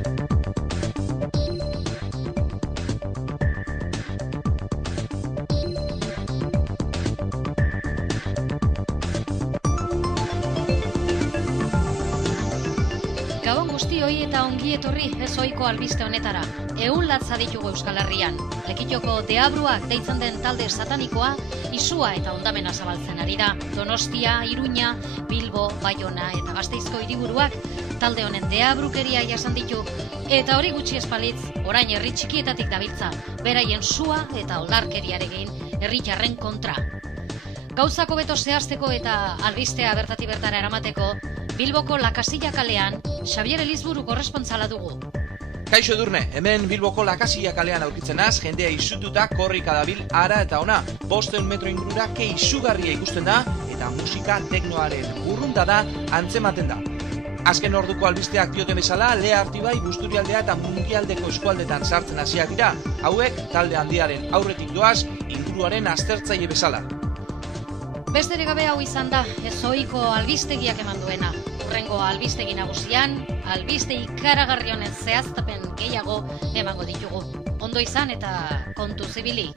Gabon guztioi eta ongi etorri ez ohiko albiste honetara. 100 latza ditugu Euskal Herrian. Lekitoko deabruak deitzen den talde satanikoa isua eta hondamena zabaltzen ari da. Donostia, Iruña, Bilbo, Baiona eta Gasteizko hiriburuak talde honen deabrukeria jasan ditu. Eta hori gutxi espalitz, orain herri txikietatik dabiltza, beraien sua eta oldarkeriarekin herritarren kontra. Gauzako beto zehazteko eta albistea bertatik bertara eramateko, Bilboko Lakasilla kalean, Xabier Elizburu korrespontsala dugu. Kaixo Edurne, hemen Bilboko Lakasilla kalean aurkitzenaz, jendea isututa korrika dabil ara eta ona. 500 metro ingurura ke izugarria ikusten da, eta musika teknoaren burrunta da antzematen da. Azken orduko albisteak dioten bezala, Lea Artibai, Busturialdea eta Mungialdeko eskualdetan sartzen hasiak dira. Hauek, talde handiaren aurretik doaz, inguruaren aztertzaile bezala. Besterik gabe hau izan da, ez ohiko albistegiak eman duena. Hurrengo albistegi nagusian, albiste ikaragarri honen zehaztapen gehiago emango ditugu. Ondo izan eta kontu zibili.